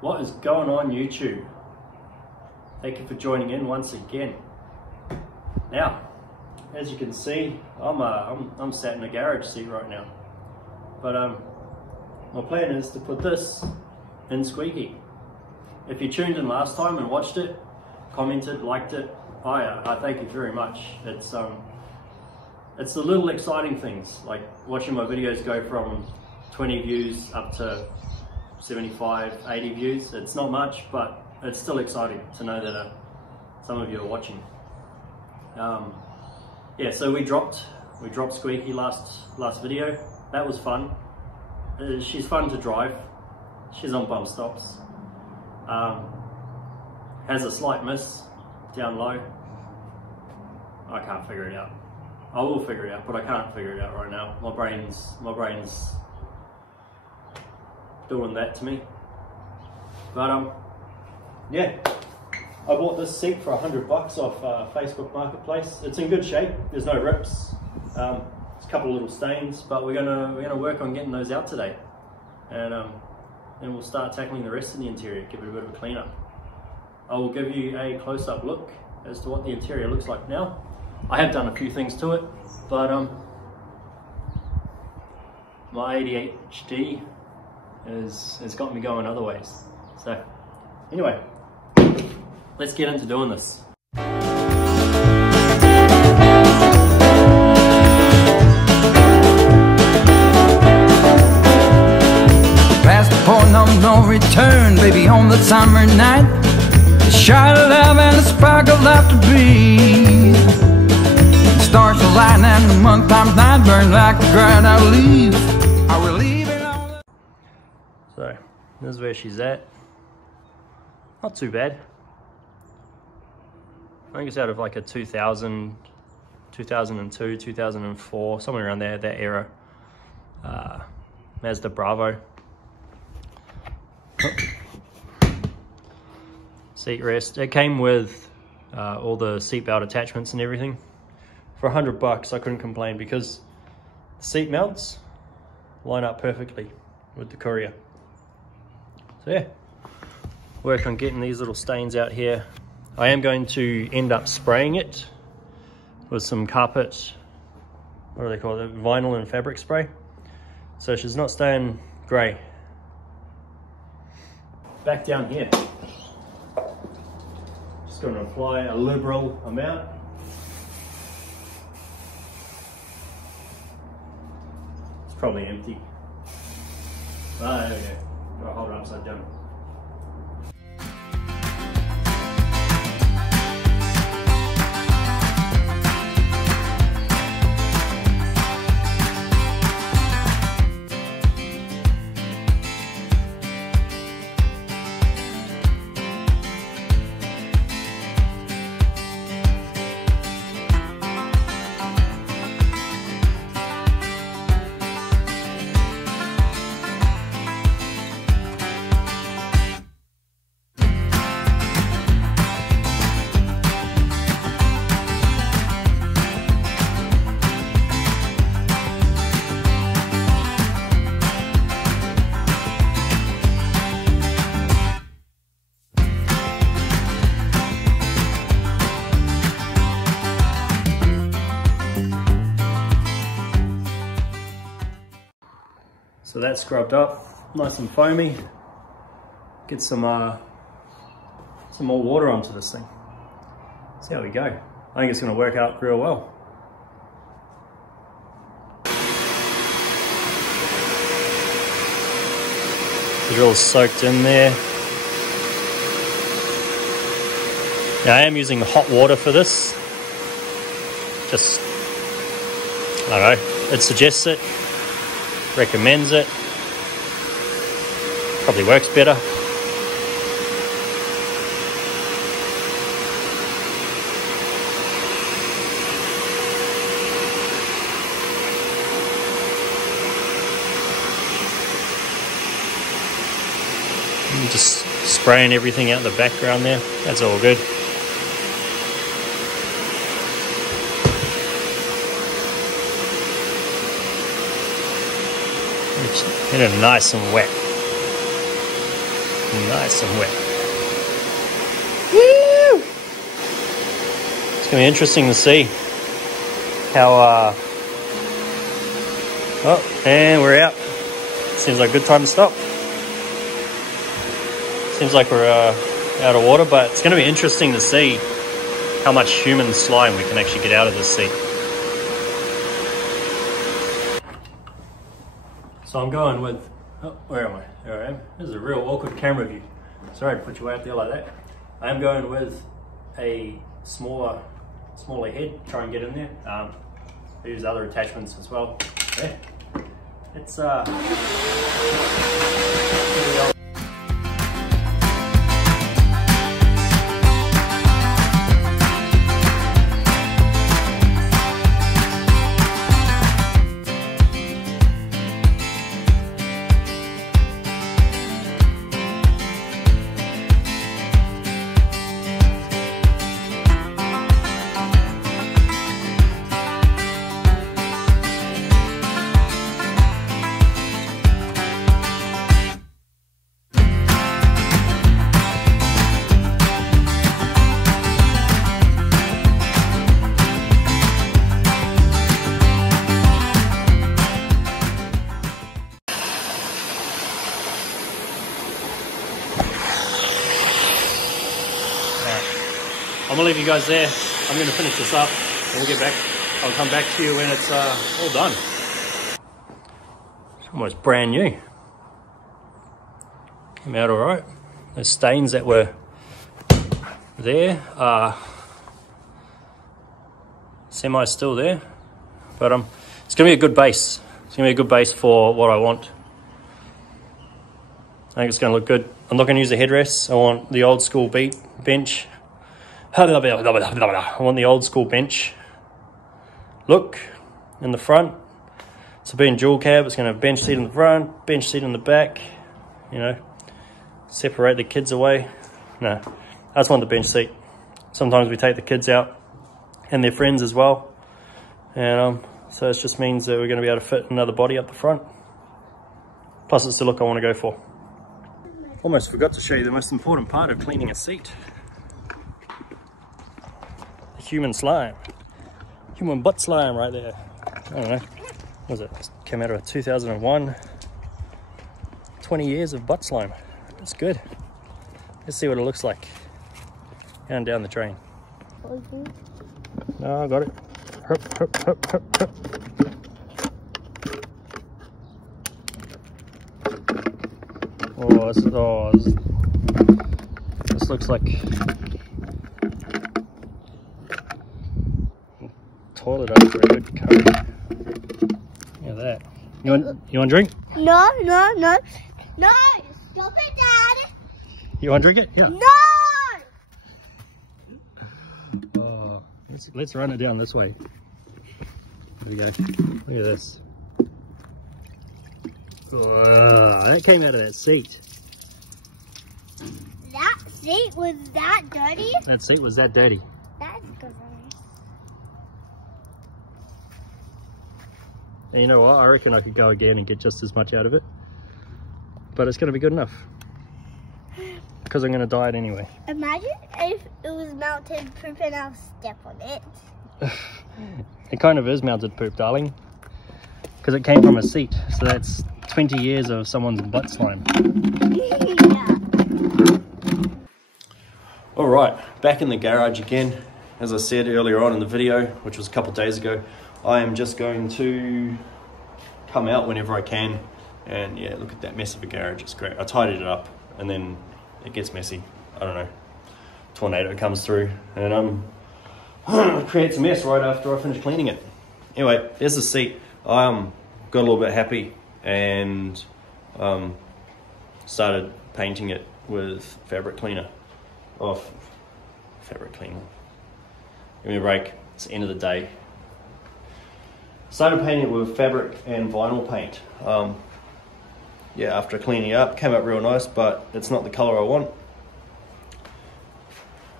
What is going on, YouTube? Thank you for joining in once again. Now, as you can see, I'm sat in a garage seat right now. But my plan is to put this in Squeaky. If you tuned in last time and watched it, commented, liked it, I thank you very much. It's the little exciting things, like watching my videos go from 20 views up to 75, 80 views. It's not much, but it's still exciting to know that some of you are watching. Yeah, so we dropped Squeaky last video. That was fun. She's fun to drive. She's on bump stops. Has a slight miss down low. I can't figure it out. I will figure it out, but I can't figure it out right now. My brain's doing that to me. But yeah, I bought this seat for $100 off Facebook Marketplace. It's in good shape. There's no rips. There's a couple of little stains, but we're gonna work on getting those out today, and then we'll start tackling the rest of the interior. Give it a bit of a clean up. I will give you a close-up look as to what the interior looks like now. I have done a few things to it, but my ADHD has got me going other ways. So anyway, let's get into doing this. Past the point of no return, baby, on the summer night. A shot of love and a spark of love to breathe. The stars align and the month times night burn like a dried out leaf. Are we leaving on the... So this is where she's at. Not too bad. I think it's out of like a 2000, 2002, 2004, somewhere around there, that era. Mazda Bravo. Seat rest. It came with all the seatbelt attachments and everything. For $100, I couldn't complain because the seat mounts line up perfectly with the Courier. So yeah, work on getting these little stains out here. I am going to end up spraying it with some carpet, what do they call it, vinyl and fabric spray, so she's not staying grey. Back down here, just going to apply a liberal amount. It's probably empty. Ah, there we go. I'll hold it upside down. So that's scrubbed up, nice and foamy. Get some more water onto this thing. See how we go. I think it's going to work out real well. It's all soaked in there. Now I am using hot water for this. Just, I don't know, it suggests it. Recommends it. Probably works better. And just spraying everything out the background there. That's all good. Get it nice and wet. Nice and wet. Woo! It's going to be interesting to see how... Oh, and we're out. Seems like a good time to stop. Seems like we're out of water, but it's going to be interesting to see how much human slime we can actually get out of this sea. So I'm going with, oh, where am I? There I am. This is a real awkward camera view. Sorry to put you out there like that. I am going with a smaller head, try and get in there. I use other attachments as well. Yeah. It's I'm gonna leave you guys there. I'm gonna finish this up and we'll get back. I'll come back to you when it's all done. It's almost brand new. Came out all right. Those stains that were there are semi still there, but it's gonna be a good base. It's gonna be a good base for what I want. I think it's gonna look good. I'm not gonna use the headrests. I want the old school bench. I want the old school bench look in the front. So being dual cab, it's going to have bench seat in the front, bench seat in the back, you know, separate the kids away. No, I just want the bench seat. Sometimes we take the kids out and their friends as well. And so it just means that we're going to be able to fit another body up the front. Plus it's the look I want to go for. Almost forgot to show you the most important part of cleaning a seat. Human slime, human butt slime right there. I don't know, what was it? Came out of 2001. 20 years of butt slime. It's good. Let's see what it looks like. And down the drain. No, I got it. Hup, hup, hup, hup, hup. This looks like toilet after a good curry. Look at that. You want a drink? No. Stop it, Dad. You want to drink it? Here. No. Oh, let's run it down this way. There we go. Look at this. Oh, that came out of that seat. That seat was that dirty? That seat was that dirty. That's gross. And you know what? I reckon I could go again and get just as much out of it. But it's going to be good enough. Because I'm going to dye it anyway. Imagine if it was mounted poop and I'll step on it. It kind of is mounted poop, darling. Because it came from a seat. So that's 20 years of someone's butt slime. Yeah. Alright, back in the garage again. As I said earlier on in the video, which was a couple of days ago, I am just going to come out whenever I can. And yeah, look at that mess of a garage, it's great. I tidied it up and then it gets messy. I don't know, tornado comes through and creates a mess right after I finish cleaning it. Anyway, there's the seat. I got a little bit happy and started painting it with fabric cleaner. Fabric cleaner. Give me a break, it's the end of the day. Started painting it with fabric and vinyl paint. Yeah, after cleaning it up, came up real nice, but it's not the color I want.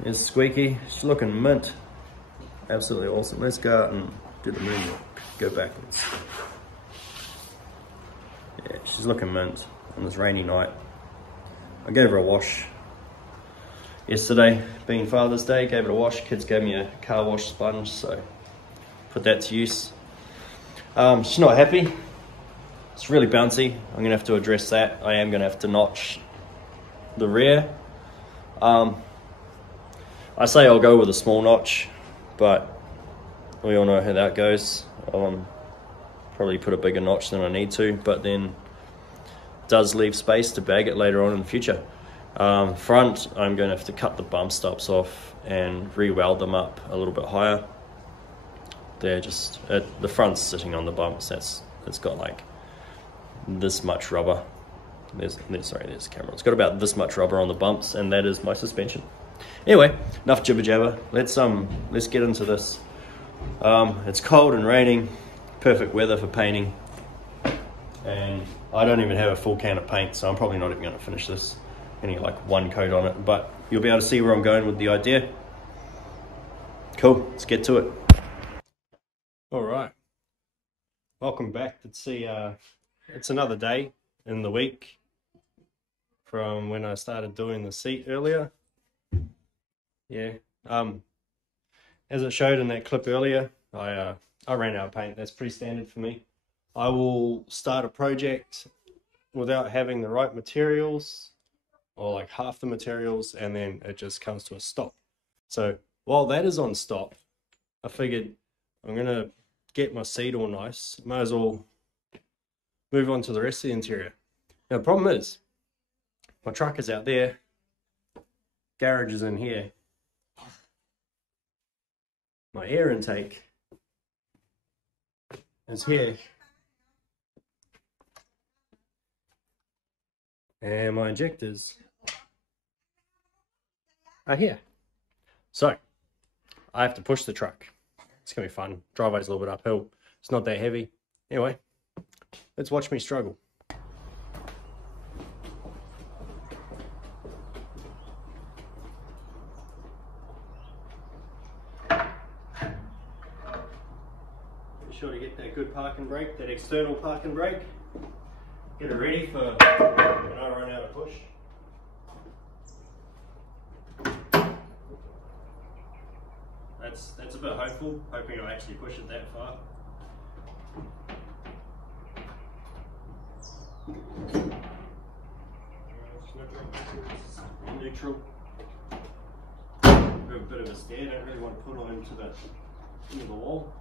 There's Squeaky, she's looking mint. Absolutely awesome. Let's go out and do the moonwalk. Go backwards. Yeah, she's looking mint on this rainy night. I gave her a wash yesterday, being Father's Day. Gave it a wash. Kids gave me a car wash sponge, so put that to use. She's not happy. It's really bouncy. I'm gonna have to address that. I am gonna have to notch the rear. I say I'll go with a small notch, but we all know how that goes. I'll probably put a bigger notch than I need to, but then it does leave space to bag it later on in the future. Front, I'm going to have to cut the bump stops off and re-weld them up a little bit higher. They're just, the front's sitting on the bumps. It's got like this much rubber. There's the camera. It's got about this much rubber on the bumps, and that is my suspension. Anyway, enough jibber jabber. Let's get into this. It's cold and raining, perfect weather for painting, and I don't even have a full can of paint, so I'm probably not even going to finish this. Only like one coat on it, but you'll be able to see where I'm going with the idea. Cool, let's get to it. All right, welcome back. Let's see, it's another day in the week from when I started doing the seat earlier. Yeah, as it showed in that clip earlier, I ran out of paint. That's pretty standard for me. I will start a project without having the right materials, or like half the materials, and then it just comes to a stop. So while that is on stop, I figured I'm gonna get my seat all nice. Might as well move on to the rest of the interior. Now the problem is, my truck is out there, garage is in here. My air intake is here, and my injectors are here. So I have to push the truck. It's gonna be fun. Driveway's a little bit uphill. It's not that heavy. Anyway, let's watch me struggle. Be sure to get that good parking brake, that external parking brake. Get it ready for when I run out of push. That's a bit hopeful, hoping I'll actually push it that far. Neutral. A bit of a stair, don't really want to put on into the wall.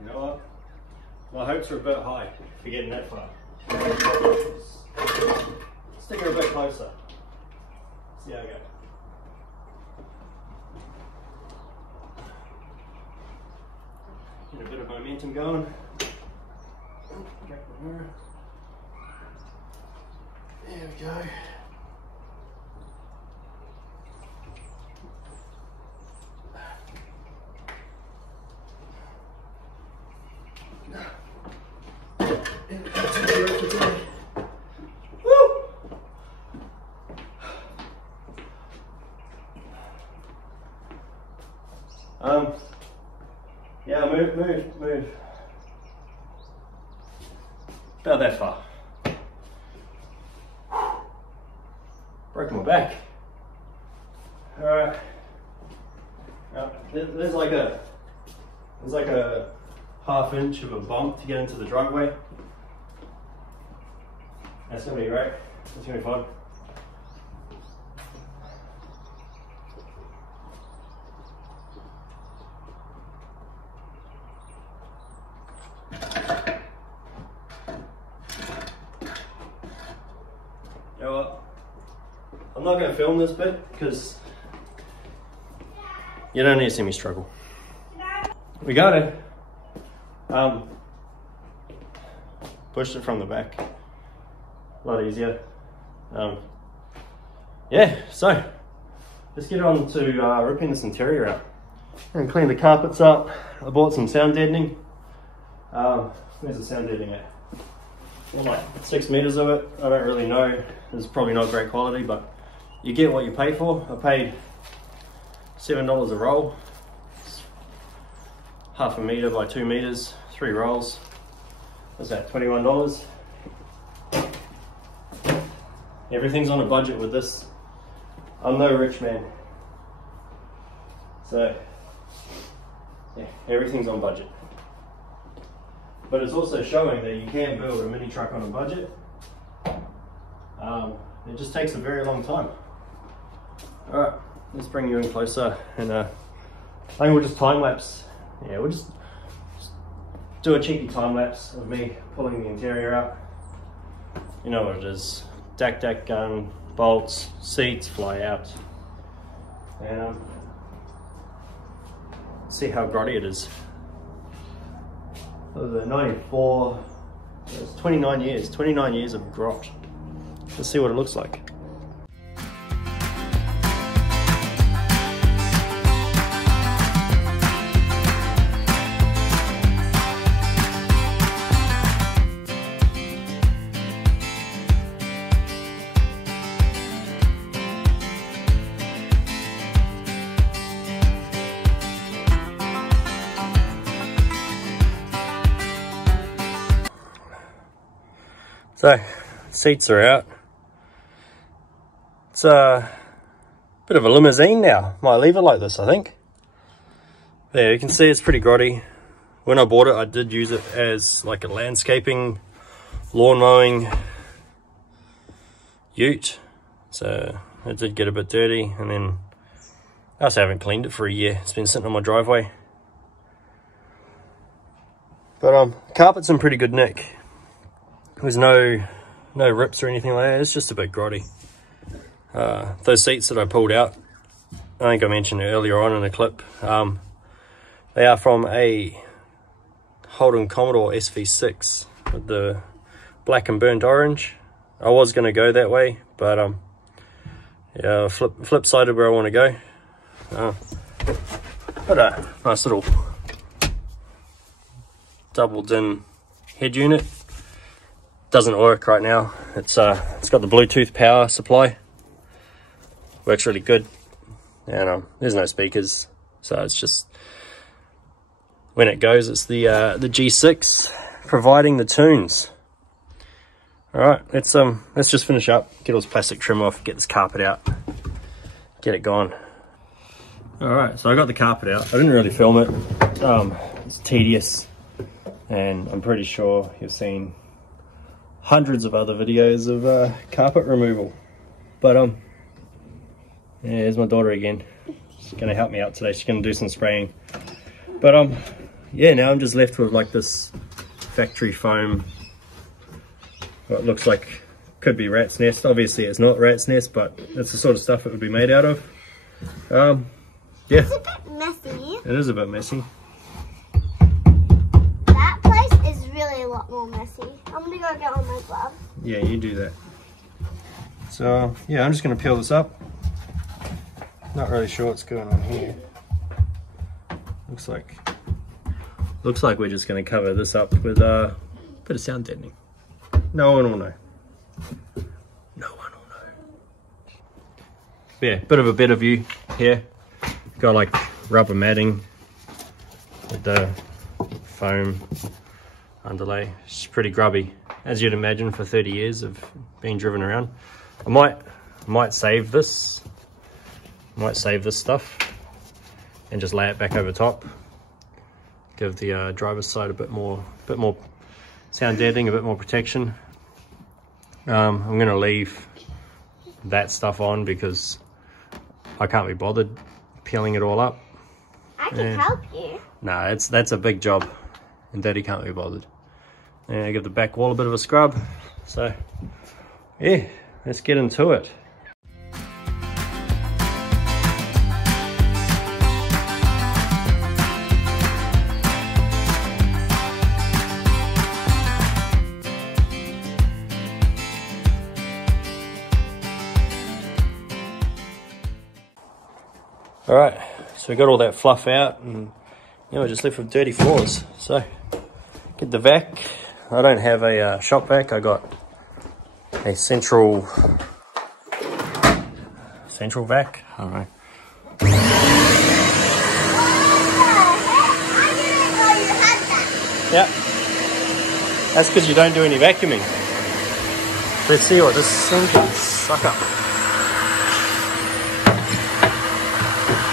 You know what? My hopes are a bit high for getting that far. Stick her a bit closer. See how I go. Get a bit of momentum going. There we go. Yeah, move. About that far. Broken my back. Alright. There's like a ½ inch of a bump to get into the driveway. That's gonna be great. That's gonna be fun. You know what? I'm not going to film this bit because you don't need to see me struggle. We got it. Pushed it from the back. A lot easier. Yeah, so let's get on to ripping this interior out. And clean the carpets up. I bought some sound deadening. Where's the sound deadening at? Like 6 meters of it. I don't really know. It's probably not great quality, but you get what you pay for. I paid $7 a roll. It's ½ a meter by 2 meters, 3 rolls. What's that, $21? Everything's on a budget with this. I'm no rich man. So, yeah, everything's on budget. But it's also showing that you can build a mini truck on a budget. It just takes a very long time. Alright, let's bring you in closer, and I think we'll just time lapse. Yeah, we'll just do a cheeky time lapse of me pulling the interior out. You know what it is. Dac gun, bolts, seats fly out. And see how grotty it is. So the 94, it's 29 years of grot. Let's see what it looks like. So, seats are out. It's a bit of a limousine now. Might leave it like this, I think. There, you can see it's pretty grotty. When I bought it, I did use it as like a landscaping, lawn mowing ute. So, it did get a bit dirty, and then I also haven't cleaned it for a year. It's been sitting on my driveway. But carpet's in pretty good nick. There's no rips or anything like that. It's just a bit grotty. Those seats that I pulled out, I think I mentioned earlier on in the clip, they are from a Holden Commodore SV6 with the black and burnt orange. I was going to go that way, but yeah, flip sided where I want to go. Got a nice little double din head unit. Doesn't work right now. It's got the Bluetooth power supply. Works really good, and there's no speakers, so it's just when it goes, it's the G6 providing the tunes. All right, let's just finish up, get all this plastic trim off, get this carpet out, get it gone. All right, so I got the carpet out. I didn't really film it. It's tedious, and I'm pretty sure you've seen hundreds of other videos of carpet removal. But yeah, here's my daughter again. She's gonna help me out today. She's gonna do some spraying. But yeah, now I'm just left with like this factory foam. What looks like could be rat's nest. Obviously it's not rat's nest, but it's the sort of stuff it would be made out of. Yeah. It's a bit messy. It is a bit messy. That place is really a lot more messy. I'm gonna go get on my glove. Yeah, you do that. So yeah, I'm just gonna peel this up. Not really sure what's going on here. Looks like we're just gonna cover this up with a bit of sound deadening. No one will know. No one will know. Yeah, bit of a better view here. Got like rubber matting with the foam underlay. It's pretty grubby, as you'd imagine, for 30 years of being driven around. I might save this. Might save this stuff and just lay it back over top. Give the driver's side a bit more sound deadening, a bit more protection. I'm gonna leave that stuff on because I can't be bothered peeling it all up. I can help you. Nah, that's a big job, and Daddy can't be bothered. And give the back wall a bit of a scrub. So yeah, let's get into it. All right, so we got all that fluff out, and now we're just left with dirty floors. So get the vac. I don't have a shop vac. I got a central vac. I don't know. I didn't know you had that. Yeah, that's because you don't do any vacuuming. Let's see what this thing can suck up.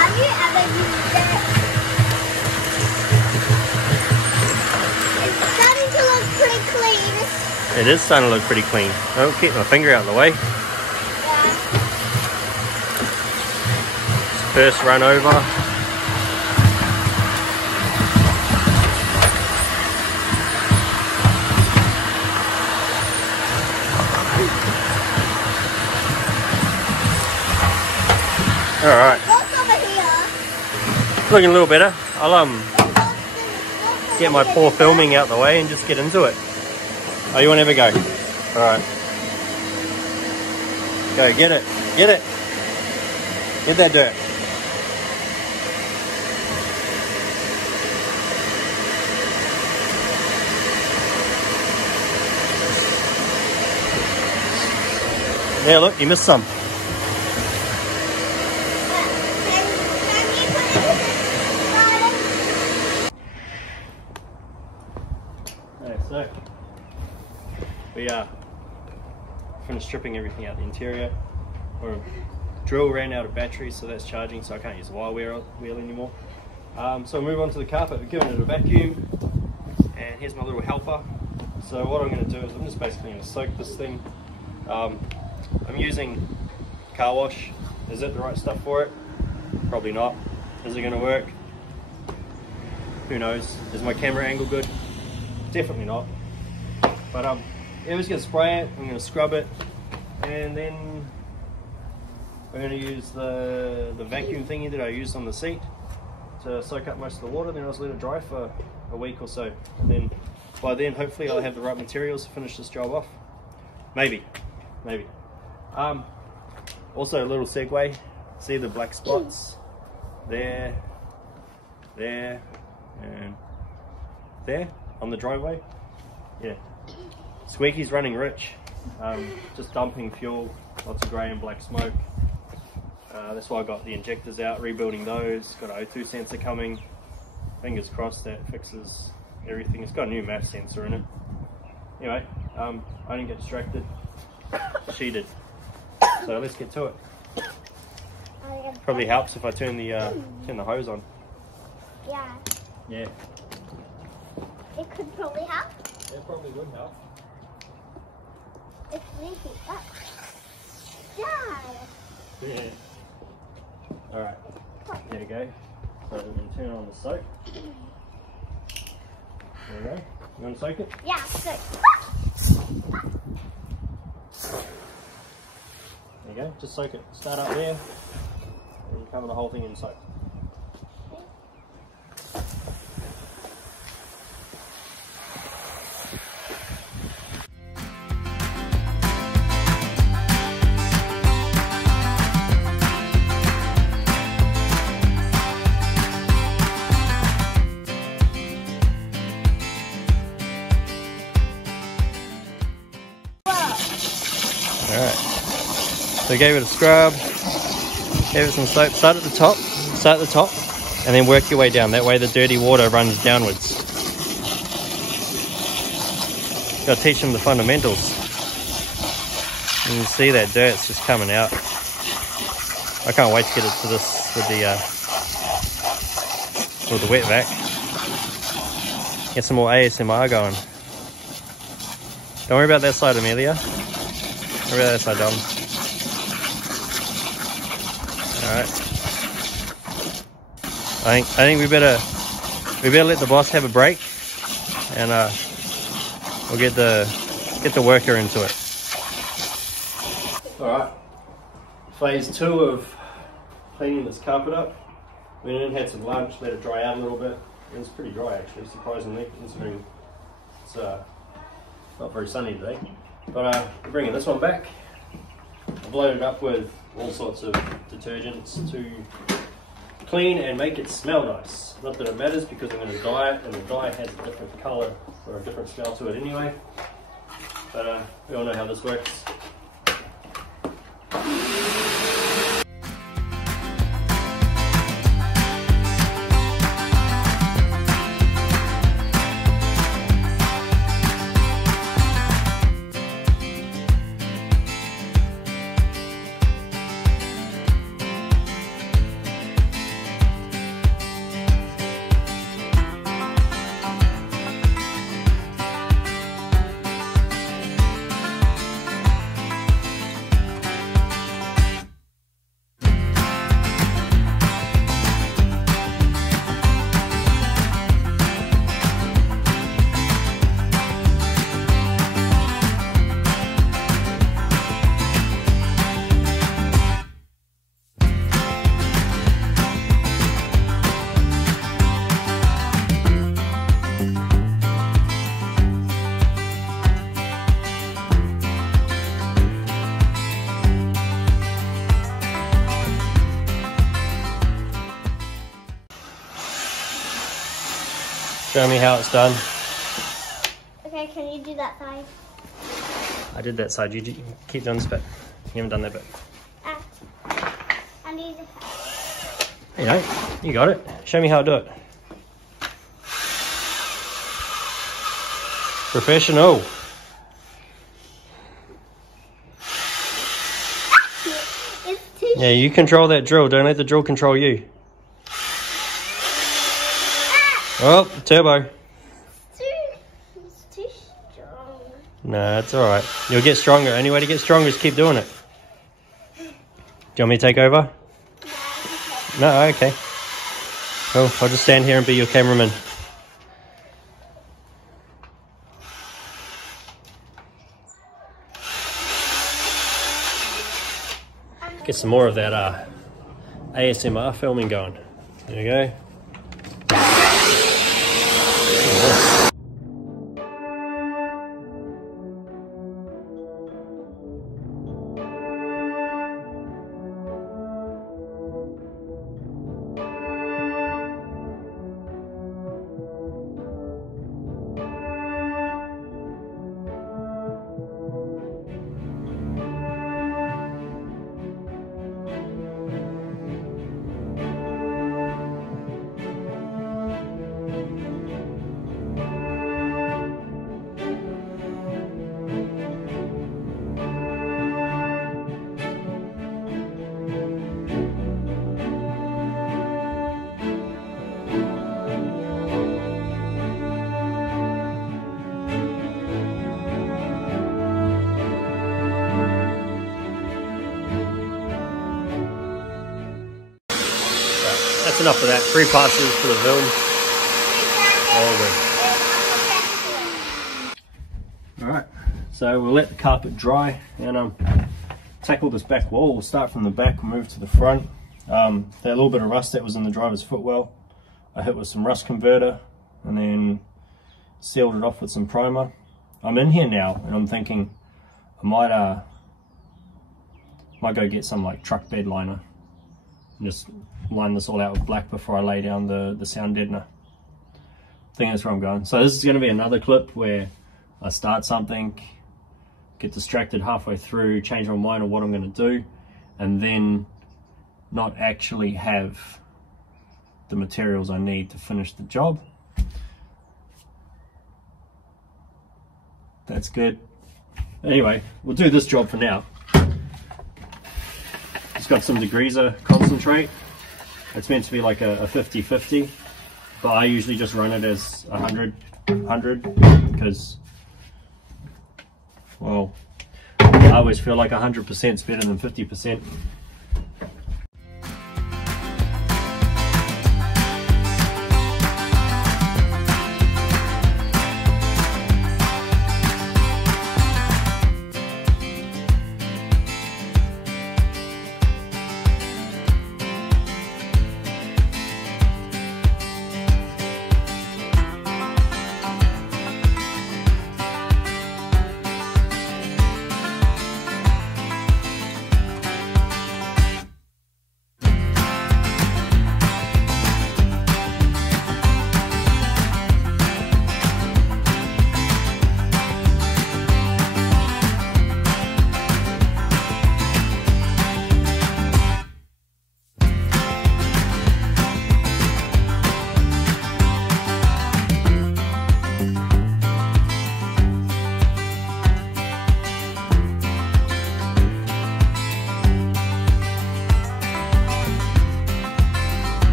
Have you ever used it? It's starting to look pretty clean. It is starting to look pretty clean. I'll keep my finger out of the way. Yeah. First run over. Alright. Look over here. Looking a little better. I'll get my poor filming out the way and just get into it. Oh, you want to have a go? Alright. Go, get it. Get it. Get that dirt. Yeah, look, you missed some. So we finished stripping everything out the interior. Our drill ran out of battery, so that's charging, so I can't use the wire wheel anymore. So we'll move on to the carpet. We're giving it a vacuum, and here's my little helper. So what I'm going to do is I'm just basically going to soak this thing. I'm using car wash. Is it the right stuff for it? Probably not. Is it going to work? Who knows? Is my camera angle good? Definitely not. But yeah, I'm just going to spray it, I'm going to scrub it, and then we're going to use the vacuum thingy that I used on the seat to soak up most of the water. Then I'll just let it dry for a week or so, and then by then hopefully I'll have the right materials to finish this job off. Maybe. Also a little segue, see the black spots there, there, and there on the driveway? Yeah. Squeaky's running rich, just dumping fuel, lots of grey and black smoke. That's why I got the injectors out, rebuilding those, got an O2 sensor coming. Fingers crossed that fixes everything. It's got a new mass sensor in it. Anyway, I didn't get distracted, she did. So let's get to it. Probably helps if I turn the hose on. Yeah. Yeah. It could probably help. It probably would help. It's leaking up. Dad! Yeah. Alright, there we go. So then turn on the soak. There we go. You want to soak it? Yeah, good. There you go, just soak it. Start up there, and you cover the whole thing in soak. Alright, so gave it a scrub, gave it some soap. Start at the top, and then work your way down. That way the dirty water runs downwards. Got to teach them the fundamentals. And you see that dirt's just coming out. I can't wait to get it to this with the wet vac. Get some more ASMR going. Don't worry about that side, Amelia. Don't worry about that side, Dom. Alright. I think we better let the boss have a break, and we'll get the worker into it. Alright. Phase 2 of cleaning this carpet up. Went in, had some lunch, let it dry out a little bit. It was pretty dry actually, surprisingly, considering it's not very sunny today. But we're bringing this one back. I've loaded it up with all sorts of detergents to clean and make it smell nice. Not that it matters because I'm going to dye it, and the dye has a different colour or a different smell to it anyway. But we all know how this works. Show me how it's done. Okay, can you do that side? I did that side. You keep doing this bit. You haven't done that bit. I need. You know, you got it. Show me how to do it. Professional. It's too. Yeah, you control that drill. Don't let the drill control you. Oh, turbo. It's too strong. No, it's all right. You'll get stronger. Only way to get stronger is keep doing it. Do you want me to take over? No, okay. Cool. I'll just stand here and be your cameraman. Get some more of that ASMR filming going. There we go. That's enough of that. 3 passes for the film. All good. Alright, so we'll let the carpet dry and tackle this back wall. We'll start from the back and move to the front. That little bit of rust that was in the driver's footwell, I hit with some rust converter and then sealed it off with some primer. I'm in here now and I'm thinking I might go get some like truck bed liner and just line this all out with black before I lay down the sound deadener. I think that's where I'm going. So this is going to be another clip where I start something, get distracted halfway through, change my mind on what I'm going to do, and then not actually have the materials I need to finish the job. That's good. Anyway, we'll do this job for now. It's got some degreaser concentrate. It's meant to be like a 50-50, but I usually just run it as 100 because, well, I always feel like 100% is better than 50%.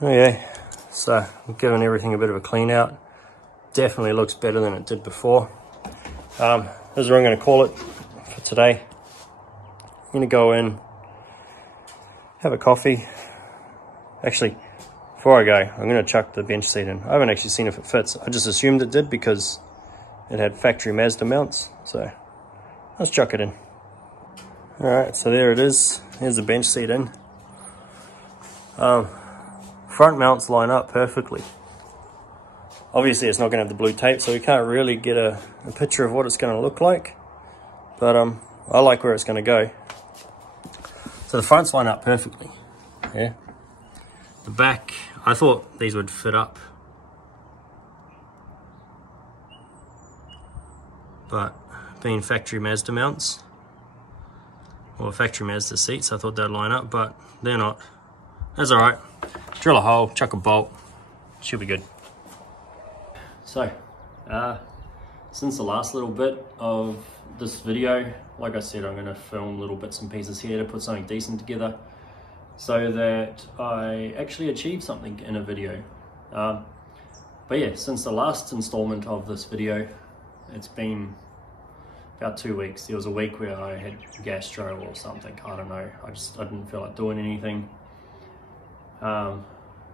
Okay, so I'm giving everything a bit of a clean out. Definitely looks better than it did before. This is what I'm going to call it for today. I'm going to go in, have a coffee. Actually, before I go, I'm going to chuck the bench seat in. I haven't actually seen if it fits. I just assumed it did because it had factory Mazda mounts. So let's chuck it in. Alright, so there it is. Here's the bench seat in. Front mounts line up perfectly. Obviously it's not going to have the blue tape, so we can't really get a picture of what it's going to look like. But I like where it's going to go. So the fronts line up perfectly. Yeah. The back, I thought these would fit up, but being factory Mazda mounts or factory Mazda seats, I thought they'd line up, but they're not. That's all right. Drill a hole, chuck a bolt, should be good. So since the last little bit of this video, like I said, I'm going to film little bits and pieces here to put something decent together, so that I actually achieve something in a video. But yeah, since the last installment of this video, it's been about 2 weeks. There was a week where I had gastro or something, I don't know. I didn't feel like doing anything. And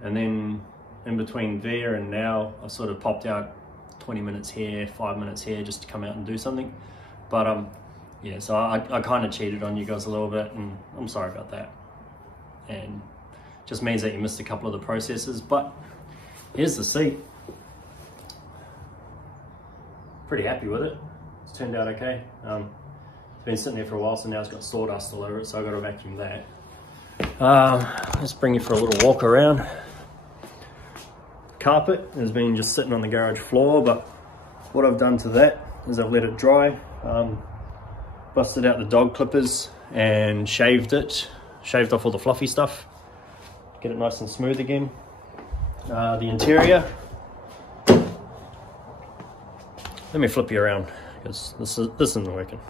then in between there and now, I've sort of popped out 20 minutes here, 5 minutes here, just to come out and do something. But yeah, so I kind of cheated on you guys a little bit, and I'm sorry about that. And just means that you missed a couple of the processes, but here's the seat. Pretty happy with it. It's turned out okay. It's been sitting there for a while, so now it's got sawdust all over it, so I've got to vacuum that. Let's bring you for a little walk around. Carpet has been just sitting on the garage floor, but what I've done to that is I've let it dry, busted out the dog clippers and shaved off all the fluffy stuff, get it nice and smooth again. The interior, let me flip you around because this isn't working.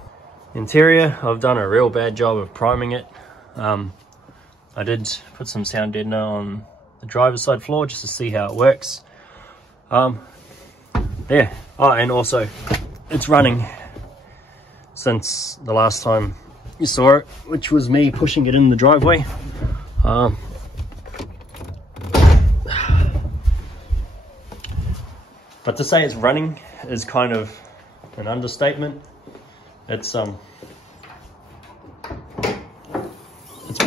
Interior, I've done a real bad job of priming it. I did put some sound deadener on the driver's side floor just to see how it works. There. Oh, and also it's running since the last time you saw it, which was me pushing it in the driveway. But to say it's running is kind of an understatement. It's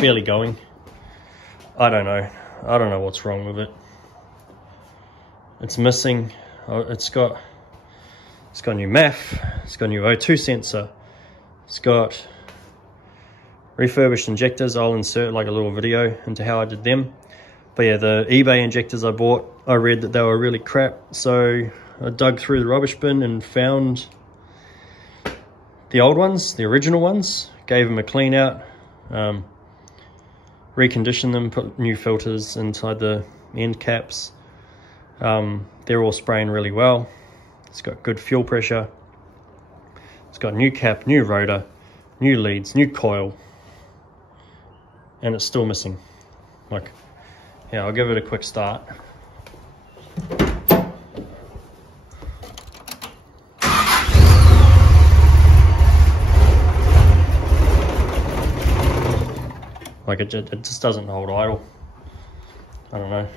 barely going. I don't know what's wrong with it. It's missing. It's got new MAF, it's got new O2 sensor, it's got refurbished injectors. I'll insert like a little video into how I did them. But yeah, the eBay injectors I bought, I read that they were really crap, so I dug through the rubbish bin and found the old ones, the original ones, gave them a clean out, reconditioned them, put new filters inside the end caps. They're all spraying really well. It's got good fuel pressure. It's got new cap, new rotor, new leads, new coil, and it's still missing. Like, yeah, I'll give it a quick start. Like it just doesn't hold idle. I don't know.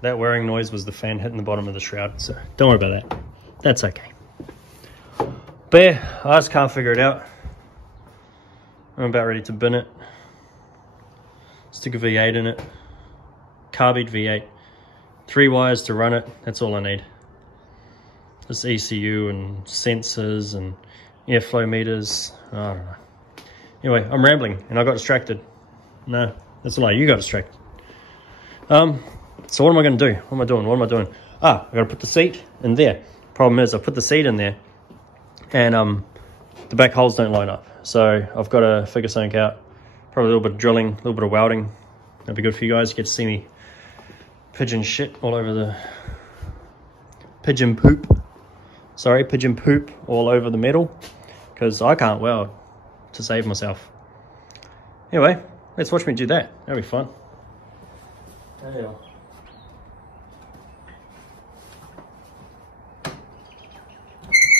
That whirring noise was the fan hitting the bottom of the shroud, so don't worry about that. That's okay. But yeah, I just can't figure it out. I'm about ready to bin it. Stick a V8 in it. Carbide V8. 3 wires to run it, that's all I need. This ECU and sensors and airflow meters, I don't know. Anyway, I'm rambling and I got distracted. No, that's a lie, you got distracted. So what am I going to do? What am I doing? Ah, I got to put the seat in there. Problem is, I put the seat in there and the back holes don't line up. So I've got to figure something out. Probably a little bit of drilling, a little bit of welding. That'd be good for you guys. You get to see me pigeon shit all over the... pigeon poop all over the metal. Because I can't weld to save myself. Anyway, let's watch me do that. That'll be fun. There you are.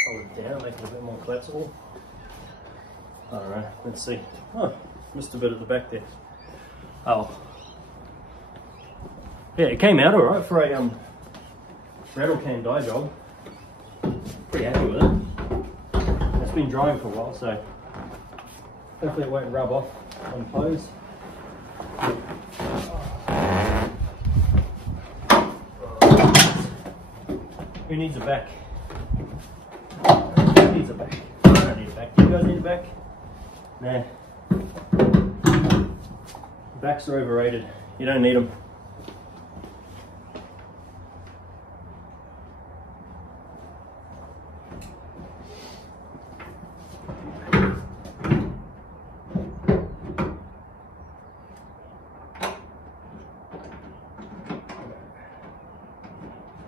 Hold it down, make it a bit more flexible. Alright, let's see. Oh, missed a bit at the back there. Oh. Yeah, it came out alright for a rattle can dye job. Pretty happy with it. It's been drying for a while, so hopefully it won't rub off on clothes. Who needs a back? Who needs a back? I don't need a back. Do you guys need a back? Nah. Backs are overrated. You don't need them.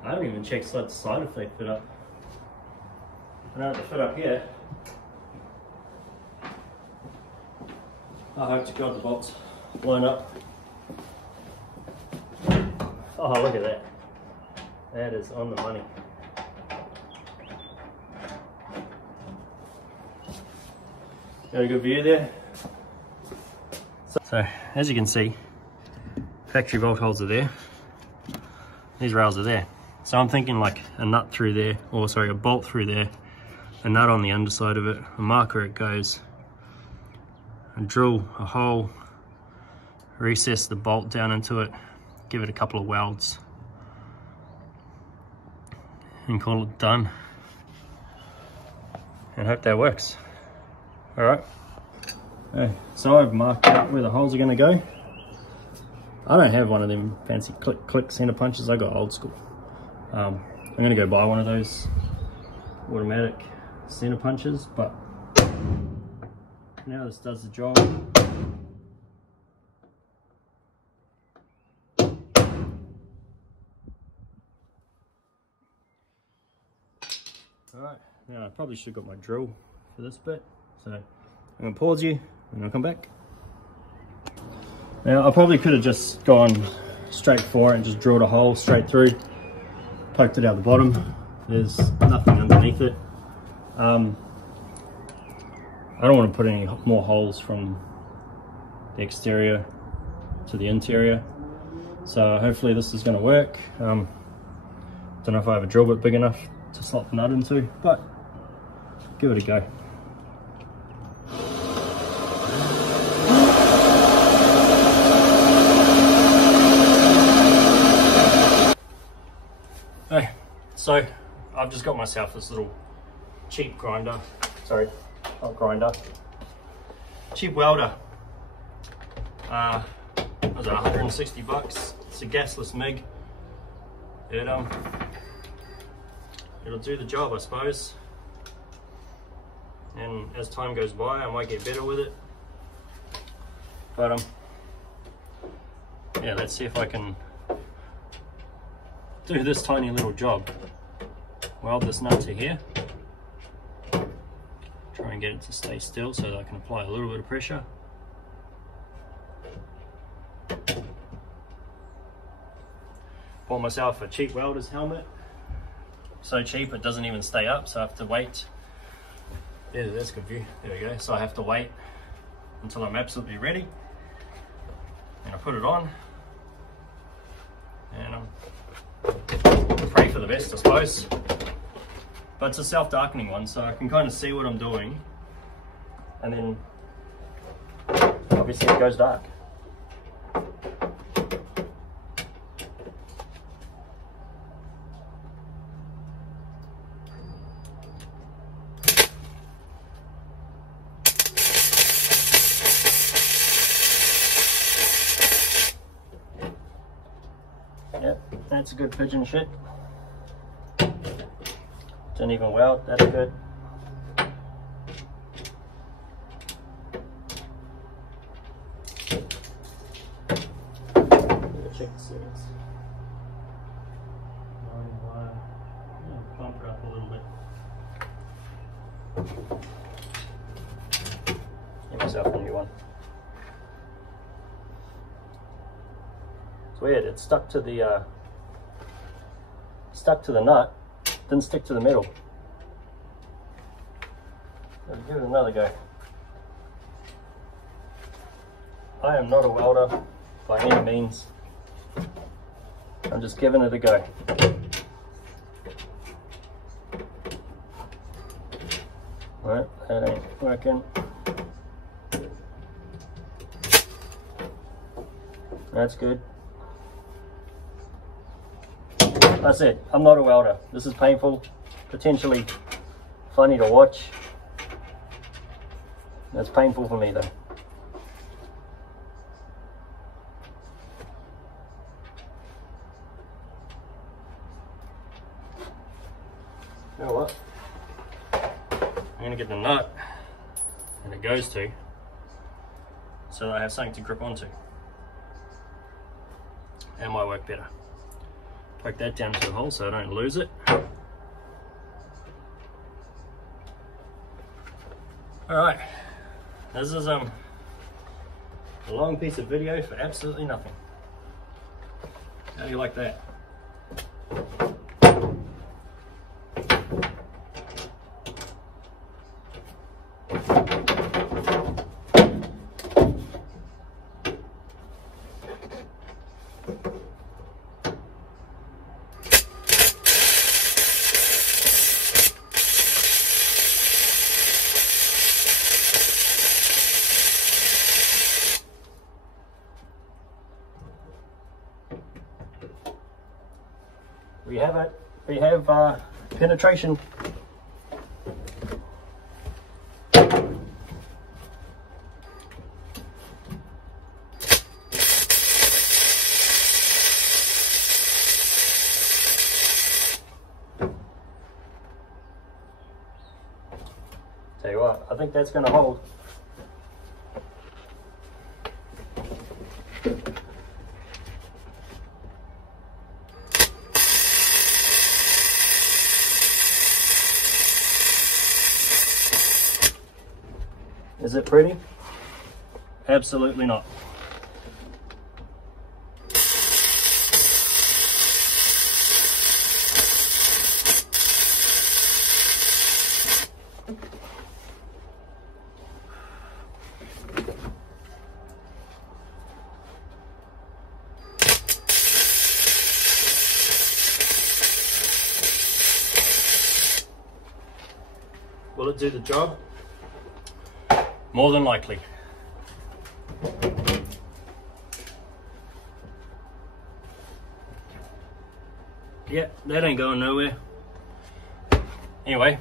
I haven't even checked the side if they fit up. I don't have to fit up here. I hope to God the bolts line up. Oh, look at that. That is on the money. Got a good view there. So, as you can see, factory bolt holes are there. These rails are there. So I'm thinking like a nut through there, or sorry, a bolt through there, a nut on the underside of it, a marker it goes, and drill a hole, recess the bolt down into it, give it a couple of welds, and call it done. And hope that works. Alright. So I've marked out where the holes are going to go. I don't have one of them fancy click center punches. I got old school. I'm going to go buy one of those automatic center punches, but now this does the job. Alright, now I probably should have got my drill for this bit, so I'm going to pause you and I'll come back. Now I probably could have just gone straight for it and just drilled a hole straight through, poked it out the bottom. There's nothing underneath it. I don't want to put any more holes from the exterior to the interior, so hopefully this is going to work. Don't know if I have a drill bit big enough to slot the nut into, but give it a go. Okay, so I've just got myself this little cheap grinder, sorry, not grinder, cheap welder. What was it, 160 bucks. It's a gasless MIG. It'll do the job, I suppose. And as time goes by, I might get better with it. But yeah, let's see if I can do this tiny little job. Weld this nut to here. Try and get it to stay still so that I can apply a little bit of pressure. Bought myself a cheap welder's helmet. So cheap it doesn't even stay up, so I have to wait. Yeah, that's a good view. There we go. So I have to wait until I'm absolutely ready. And I put it on. And pray for the best, I suppose. But it's a self-darkening one, so I can kind of see what I'm doing. And then obviously it goes dark. Yep, that's a good pigeon shit. Didn't even weld, that's good. Check the settings. Bump it up a little bit. Get myself a new one. weird. It stuck to the nut, didn't stick to the metal. Let's give it another go. I am not a welder by any means. I'm just giving it a go. Right, that ain't working. That's good. That's it. I'm not a welder. This is painful, potentially funny to watch. That's painful for me though. You know what? I'm gonna get the nut that it goes to so that I have something to grip onto. That might work better. Poke that down to the hole so I don't lose it. Alright, this is a long piece of video for absolutely nothing. How do you like that? We have it. We have penetration. Tell you what, I think that's going to hold. Is it pretty? Absolutely not. Will it do the job? More than likely. Yeah, that ain't going nowhere. Anyway,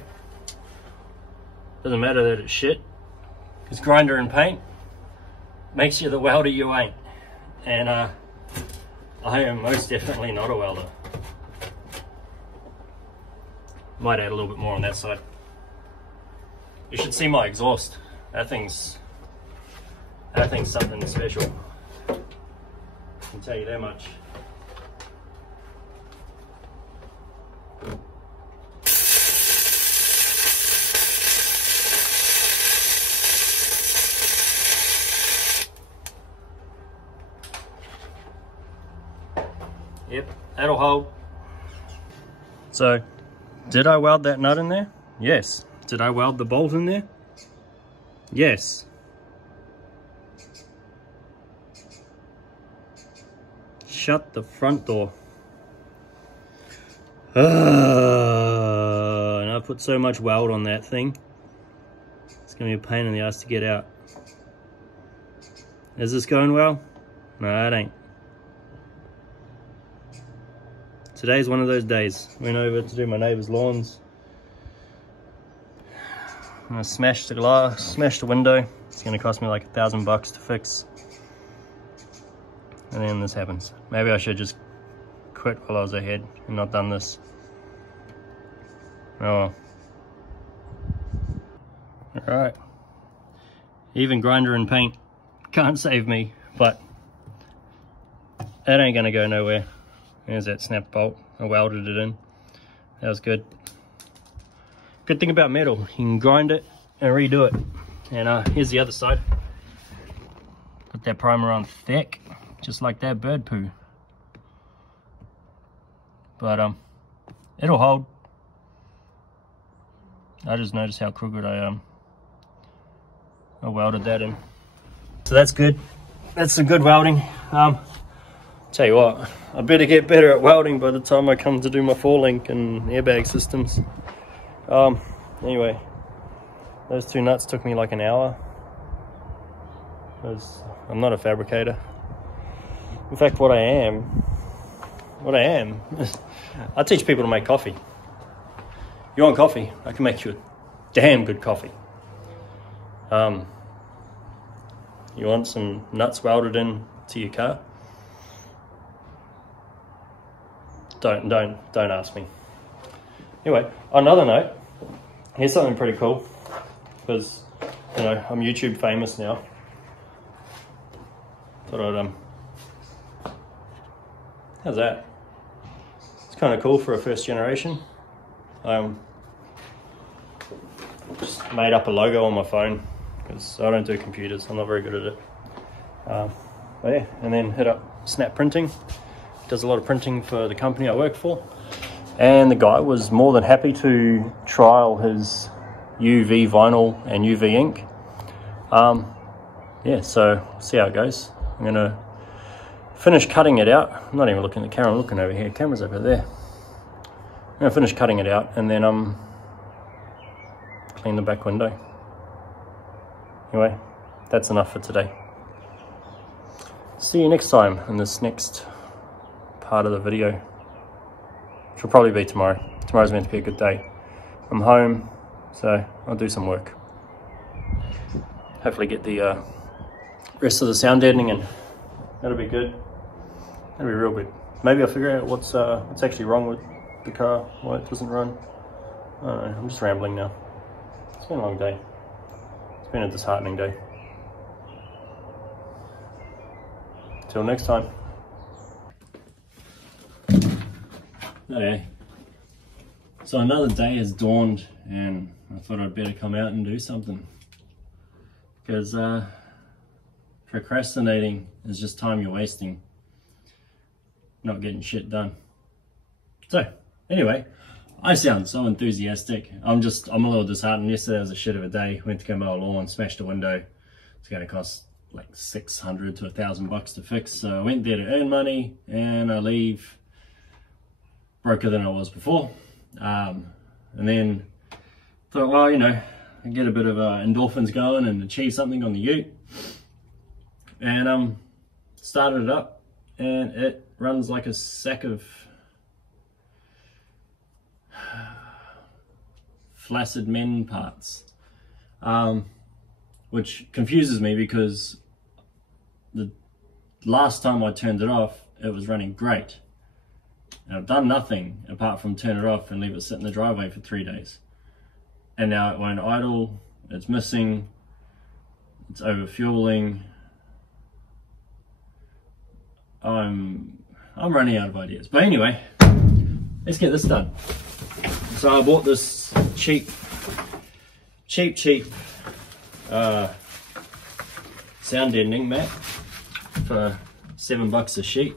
doesn't matter that it's shit, because grinder and paint makes you the welder you ain't. And I am most definitely not a welder. Might add a little bit more on that side. You should see my exhaust. That thing's something special. I can tell you that much. Yep, that'll hold. So, did I weld that nut in there? Yes. Did I weld the bolt in there? Yes. Shut the front door. And I put so much weld on that thing. It's gonna be a pain in the ass to get out. Is this going well? No, it ain't. Today's one of those days. Went over to do my neighbour's lawns. I smashed the glass, smashed the window. It's gonna cost me like $1,000 to fix. And then this happens. Maybe I should just quit while I was ahead and not done this. Oh well. Alright. Even grinder and paint can't save me, but that ain't gonna go nowhere. There's that snap bolt. I welded it in. That was good. Good thing about metal, you can grind it and redo it. And here's the other side. Put that primer on thick, just like that bird poo. but it'll hold. I just noticed how crooked I welded that in. So that's good. That's some good welding. Tell you what, I better get better at welding by the time I come to do my 4-link and airbag systems. Anyway, those 2 nuts took me like an hour, because I'm not a fabricator. In fact, what I am, I teach people to make coffee. You want coffee? I can make you a damn good coffee. You want some nuts welded in to your car? Don't ask me. Anyway, on another note, here's something pretty cool, because you know I'm YouTube famous now. Thought I'd how's that? It's kind of cool for a first generation. Just made up a logo on my phone, because I don't do computers. I'm not very good at it. But yeah, and then hit up Snap Printing. Does a lot of printing for the company I work for, and the guy was more than happy to trial his UV vinyl and UV ink. Yeah, so see how it goes. I'm gonna finish cutting it out. I'm not even looking at the camera, I'm looking over here. Camera's over there. I'm gonna finish cutting it out and then clean the back window. Anyway, that's enough for today. See you next time in this next part of the video, which will probably be tomorrow. Tomorrow's meant to be a good day. I'm home, so I'll do some work. Hopefully get the rest of the sound deadening in. That'll be good. That'll be real good. Maybe I'll figure out what's actually wrong with the car, why it doesn't run. I don't know, I'm just rambling now. It's been a long day. It's been a disheartening day. Till next time. Okay, so another day has dawned and I thought I'd better come out and do something, because procrastinating is just time you're wasting, not getting shit done. So anyway, I sound so enthusiastic. I'm a little disheartened. Yesterday was a shit of a day. Went to go mow a lawn, smashed a window. It's going to cost like $600 to $1,000 to fix. So I went there to earn money and I leave broker than I was before. And then thought, well, you know, I get a bit of endorphins going and achieve something on the ute. And started it up and it runs like a sack of flaccid men parts, which confuses me because the last time I turned it off, it was running great. And I've done nothing apart from turn it off and leave it sit in the driveway for 3 days. And now it won't idle, it's missing, it's over fueling. I'm running out of ideas. But anyway, let's get this done. So I bought this cheap sound deadening mat for $7 a sheet.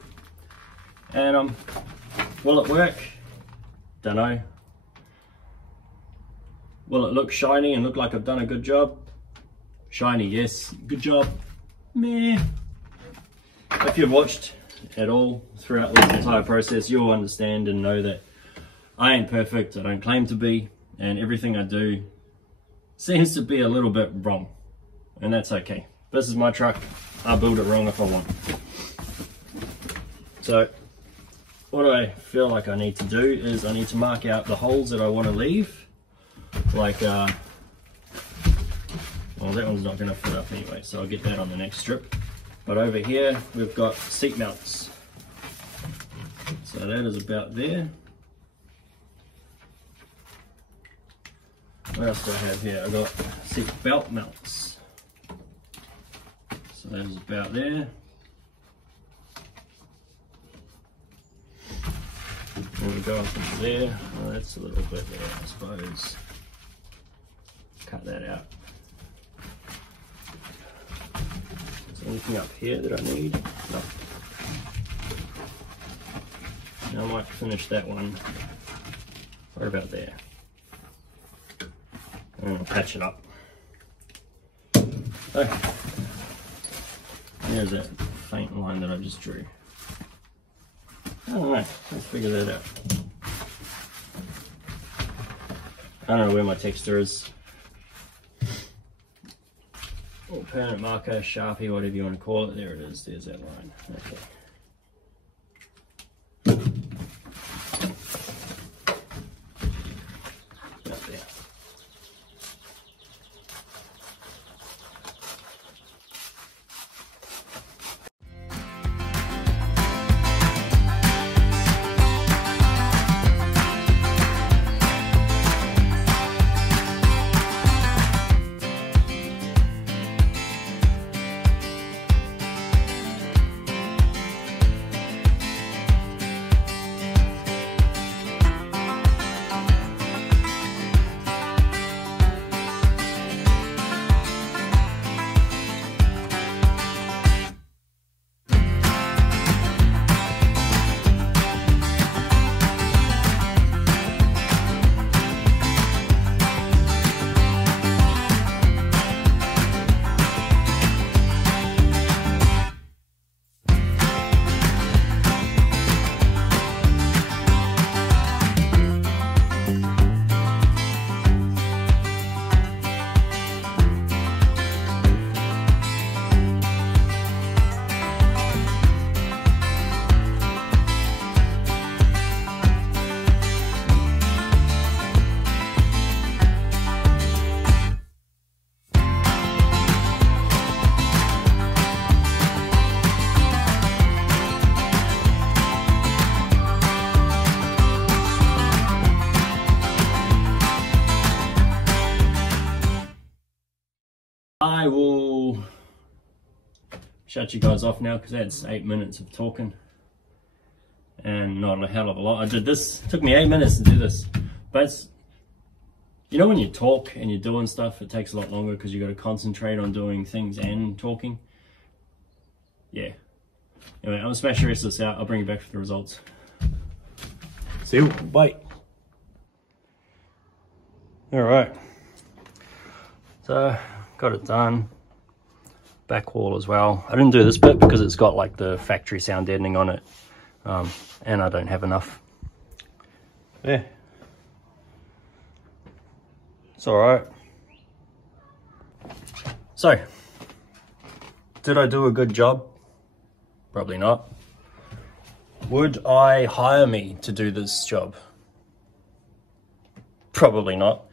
And will it work? Don't know. Will it look shiny and look like I've done a good job? Shiny, yes. Good job? Meh. If you've watched at all throughout this entire process, you'll understand and know that I ain't perfect, I don't claim to be, and everything I do seems to be a little bit wrong, and that's okay. This is my truck, I'll build it wrong if I want. So what I feel like I need to do is I need to mark out the holes that I want to leave, like well, that one's not going to fit up anyway, so I'll get that on the next strip. But over here we've got seat mounts, so that is about there. What else do I have here? I've got seat belt mounts, so that is about there. And we go up into there. Well, that's a little bit there, I suppose. Cut that out. Is there anything up here that I need? No. I might finish that one right about there. And I'll patch it up. So, there's that faint line that I just drew. I don't know, let's figure that out. I don't know where my texture is. Or permanent marker, Sharpie, whatever you want to call it. There it is, there's that line. Okay. Up there. I will shut you guys off now because that's 8 minutes of talking and not a hell of a lot. I did this, it took me 8 minutes to do this, but it's, you know when you talk and you're doing stuff, it takes a lot longer because you got to concentrate on doing things and talking. Yeah. Anyway, I'm gonna smash the rest of this out. I'll bring you back for the results. See you. Bye. All right. So got it done. Back wall as well. I didn't do this bit because it's got like the factory sound deadening on it, and I don't have enough. Yeah. It's all right. So, did I do a good job? Probably not. Would I hire me to do this job? Probably not.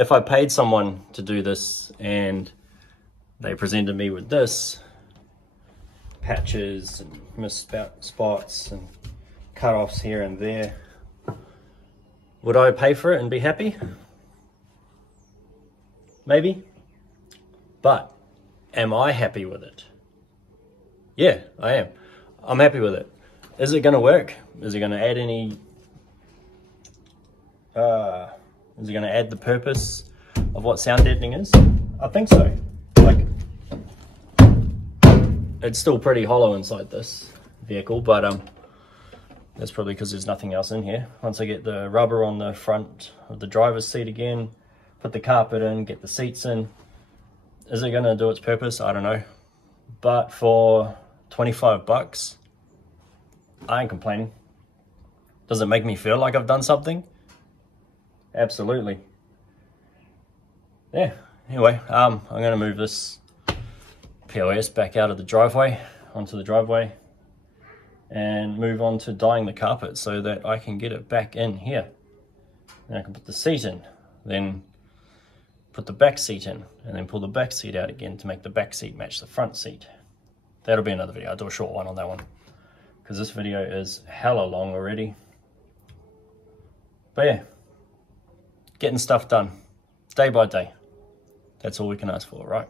If I paid someone to do this and they presented me with this, patches and missed spots and cut-offs here and there, would I pay for it and be happy? Maybe. But am I happy with it? Yeah, I am. I'm happy with it. Is it going to work? Is it going to add any... is it going to add the purpose of what sound deadening is? I think so. Like, it's still pretty hollow inside this vehicle, but that's probably because there's nothing else in here. Once I get the rubber on the front of the driver's seat again, put the carpet in, get the seats in, is it going to do its purpose? I don't know. But for 25 bucks, I ain't complaining. Does it make me feel like I've done something? Absolutely. Yeah, anyway, I'm going to move this POS back out of the driveway, onto the driveway, and move on to dyeing the carpet so that I can get it back in here. And I can put the seat in, then put the back seat in, and then pull the back seat out again to make the back seat match the front seat. That'll be another video. I'll do a short one on that one, because this video is hella long already. But yeah, getting stuff done, day by day. That's all we can ask for, right?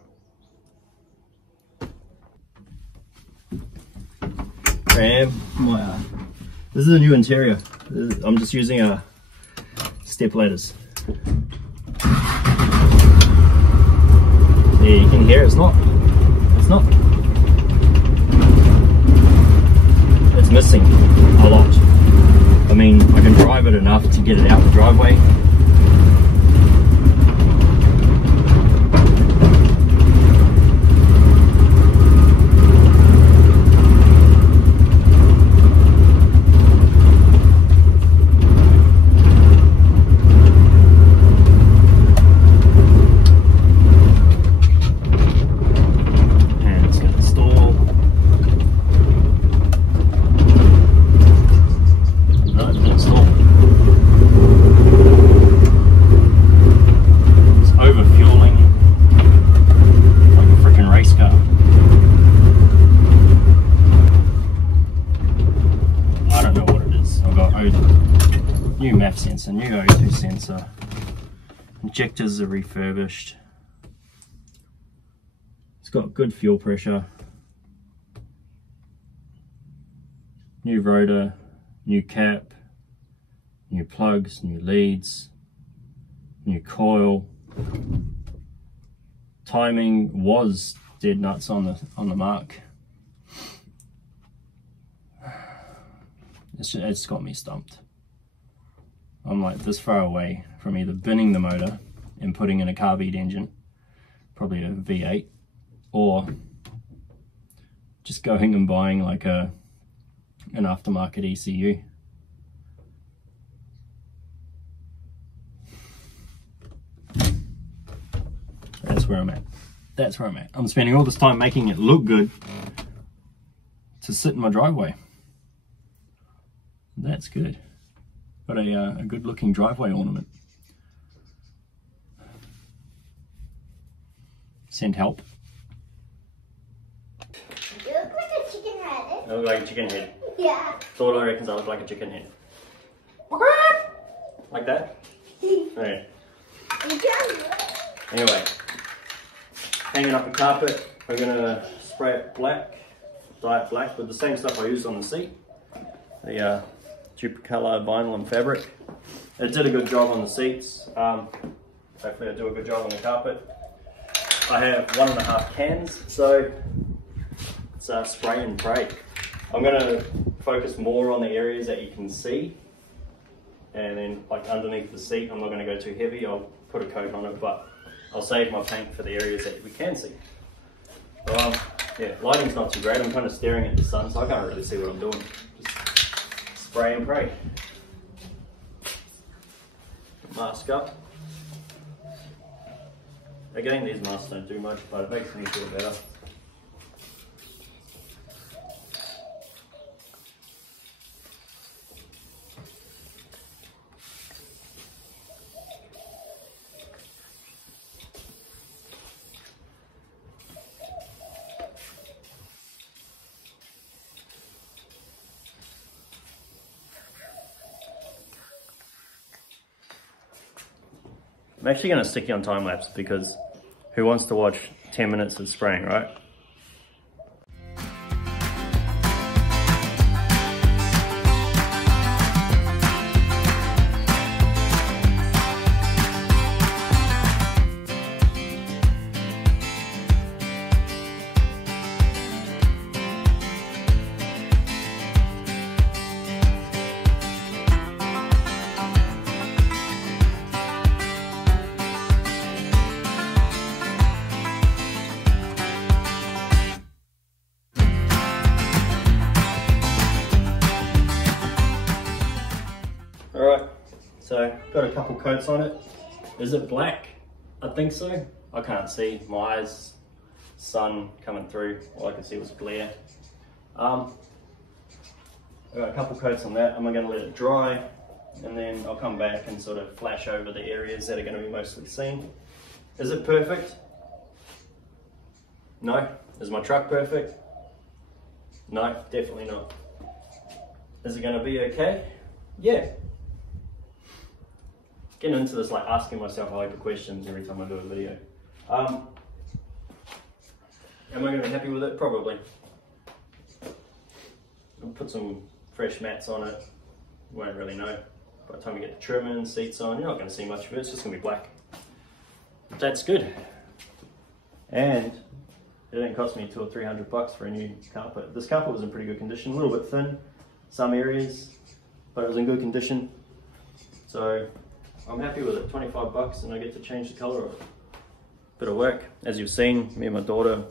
This is a new interior. I'm just using step ladders. Yeah, you can hear it's not missing a lot. I mean, I can drive it enough to get it out the driveway. New MAF sensor, new O2 sensor, injectors are refurbished, it's got good fuel pressure, new rotor, new cap, new plugs, new leads, new coil. Timing was dead nuts on the mark. It's got me stumped. I'm like this far away from either binning the motor and putting in a carb engine, probably a V8, or just going and buying like an aftermarket ECU. That's where I'm at. That's where I'm at. I'm spending all this time making it look good to sit in my driveway. That's good. Got a good looking driveway ornament. Send help. You look like a chicken head. I look like a chicken head. Yeah. Thought I reckons I look like a chicken head. Like that? Okay. Anyway, hanging up a carpet. We're gonna spray it black, dye it black with the same stuff I used on the seat. The Duplicolor vinyl and fabric. It did a good job on the seats. Hopefully I do a good job on the carpet. I have 1.5 cans, so it's spray and pray. I'm going to focus more on the areas that you can see, and then like underneath the seat I'm not going to go too heavy. I'll put a coat on it, but I'll save my paint for the areas that we can see. Yeah, lighting's not too great. I'm kind of staring at the sun, so I can't really see what I'm doing. Spray and pray. Mask up. Again, these masks don't do much, but it makes me feel better. I'm actually going to stick you on time lapse because who wants to watch 10 minutes of spraying, right? Alright, so got a couple coats on it. Is it black? I think so. I can't see. My eyes, sun coming through. All I can see was glare. I got a couple coats on that. I'm going to let it dry, and then I'll come back and sort of flash over the areas that are going to be mostly seen. Is it perfect? No. Is my truck perfect? No, definitely not. Is it going to be okay? Yeah. Getting into this, like asking myself a load of questions every time I do a video. Am I going to be happy with it? Probably. I'll put some fresh mats on it. You won't really know. By the time we get the trim in, seats on, you're not going to see much of it. It's just going to be black. But that's good. And it didn't cost me $200 or $300 for a new carpet. This carpet was in pretty good condition, a little bit thin. some areas, but it was in good condition. So I'm happy with it. 25 bucks and I get to change the color of it. Bit of work. As you've seen, me and my daughter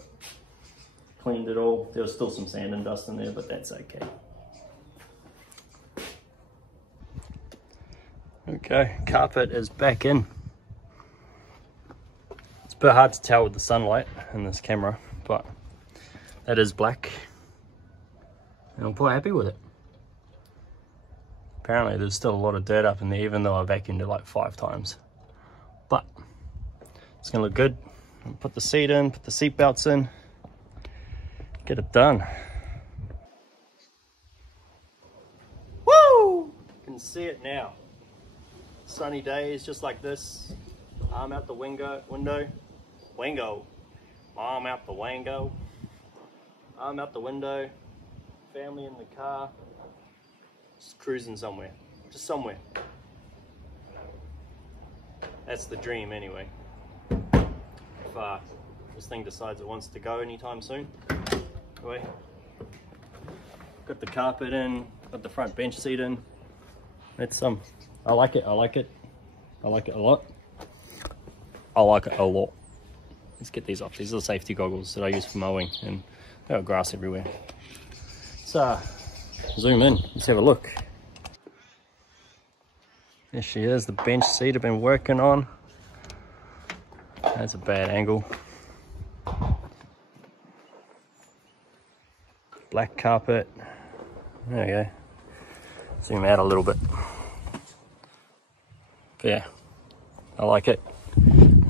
cleaned it all. There was still some sand and dust in there, but that's okay. Okay, carpet is back in. It's a bit hard to tell with the sunlight in this camera, but that is black. And I'm quite happy with it. Apparently there's still a lot of dirt up in there, even though I vacuumed it like 5 times. But it's gonna look good. I'll put the seat in, put the seat belts in, get it done. Woo! You can see it now. Sunny days just like this. Arm out the window. Arm out the window. Arm out the window. Family in the car. Just cruising somewhere. Just somewhere. That's the dream anyway. If this thing decides it wants to go anytime soon. Anyway, got the carpet in, got the front bench seat in. That's I like it, I like it. I like it a lot. I like it a lot. Let's get these off. These are the safety goggles that I use for mowing, and there are grass everywhere. So zoom in, let's have a look. There she is, the bench seat I've been working on. That's a bad angle. Black carpet. There we go. Zoom out a little bit. But yeah, I like it.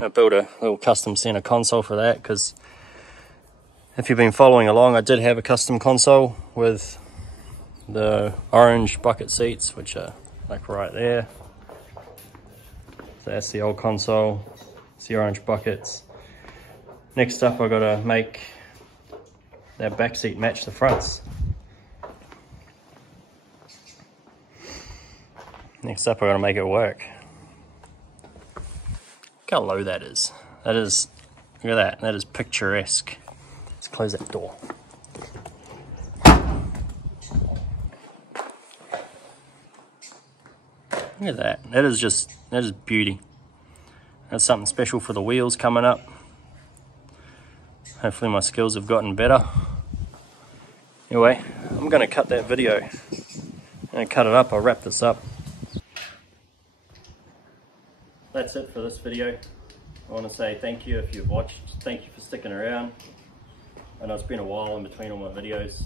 I built a little custom center console for that, because if you've been following along, I did have a custom console with the orange bucket seats, which are like right there. So that's the old console. It's the orange buckets. Next up, I gotta make that back seat match the fronts. Next up, I gotta make it work. Look how low that is. That is, look at that. That is picturesque. Let's close that door. Look at that. That is beauty. That's something special for the wheels coming up. Hopefully my skills have gotten better. Anyway, I'm going to cut that video. I'm going to cut it up. I'll wrap this up. That's it for this video. I want to say thank you if you've watched. Thank you for sticking around. I know it's been a while in between all my videos.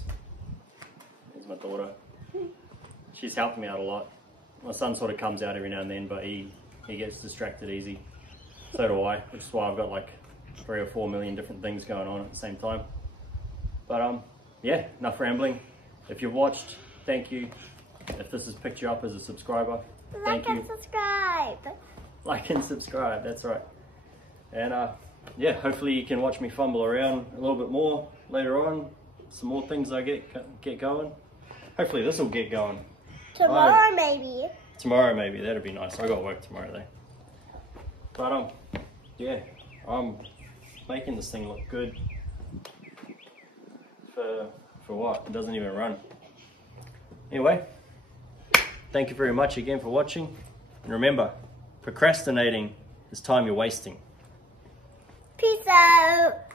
Here's my daughter. She's helped me out a lot. My son sort of comes out every now and then, but he gets distracted easy. So do I, which is why I've got like 3 or 4 million different things going on at the same time. But yeah, enough rambling. If you've watched, thank you. If this has picked you up as a subscriber, thank you. Like and subscribe. Like and subscribe, that's right. And yeah, hopefully you can watch me fumble around a little bit more later on. Some more things I get going. Hopefully this will get going. Tomorrow maybe. Tomorrow maybe, that'd be nice. I got work tomorrow though. But yeah, I'm making this thing look good. For what? It doesn't even run. Anyway, thank you very much again for watching. And remember, procrastinating is time you're wasting. Peace out.